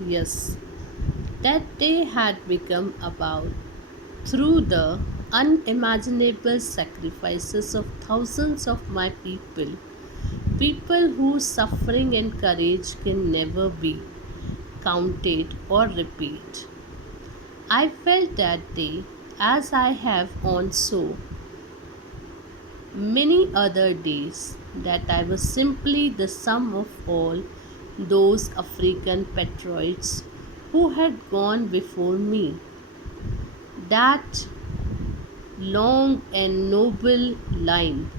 Yes, that day had become about through the unimaginable sacrifices of thousands of my people, people whose suffering and courage can never be counted or repeated. I felt that day, as I have on so many other days, that I was simply the sum of all those African patriots who had gone before me. That long and noble line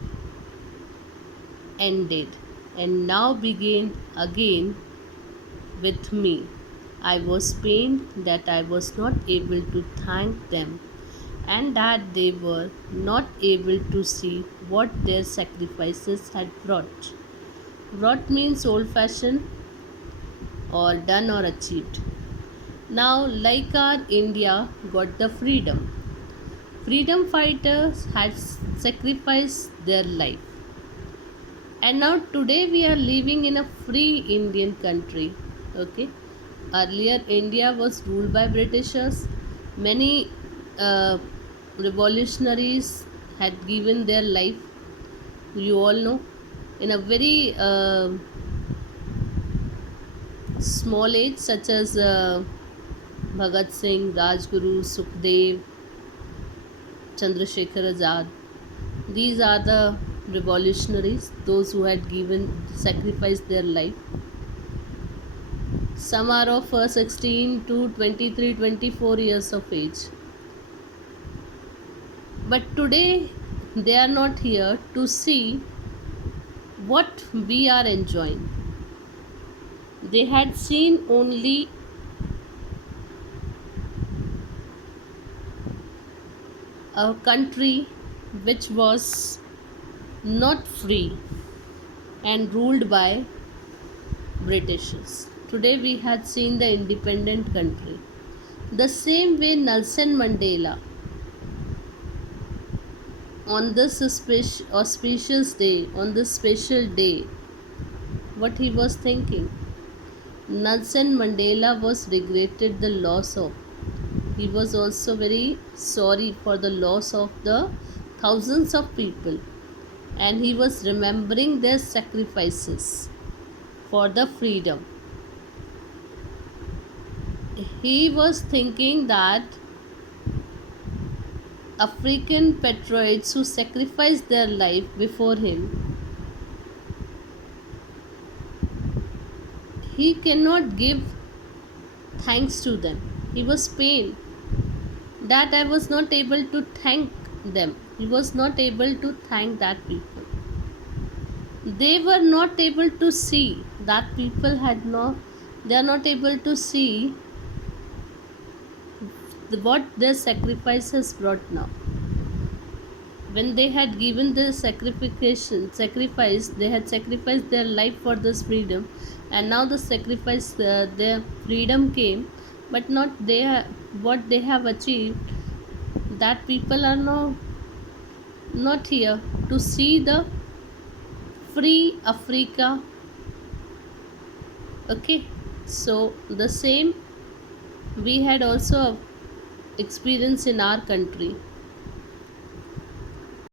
ended and now began again with me. I was pained that I was not able to thank them and that they were not able to see what their sacrifices had brought. Brought means old fashioned or done or achieved. Now, like our India got the freedom, freedom fighters had sacrificed their life. And now today we are living in a free Indian country. Okay. Earlier India was ruled by Britishers. Many uh, revolutionaries had given their life. You all know, in a very small age, such as Bhagat Singh, Rajguru, Sukhdev, Chandrasekhar Azad. These are the revolutionaries, those who had given sacrificed their life. Some are of 16 to 23, 24 years of age. But today they are not here to see what we are enjoying. They had seen only a country which was not free and ruled by Britishers. Today we had seen the independent country. The same way Nelson Mandela, on this auspicious day, on this special day, what he was thinking. Nelson Mandela was regretted the loss of. He was also very sorry for the loss of the thousands of people, and he was remembering their sacrifices for the freedom. He was thinking that African patriots who sacrificed their life before him, he cannot give thanks to them. He was pained that I was not able to thank them. He was not able to thank that people. They were not able to see that people had not. They are not able to see what their sacrifices brought now. When they had given the sacrifice, they had sacrificed their life for this freedom, and now the sacrifice, their freedom came, but not what they have achieved. That people are now not here to see the free Africa. Okay, so the same we had also experienced in our country.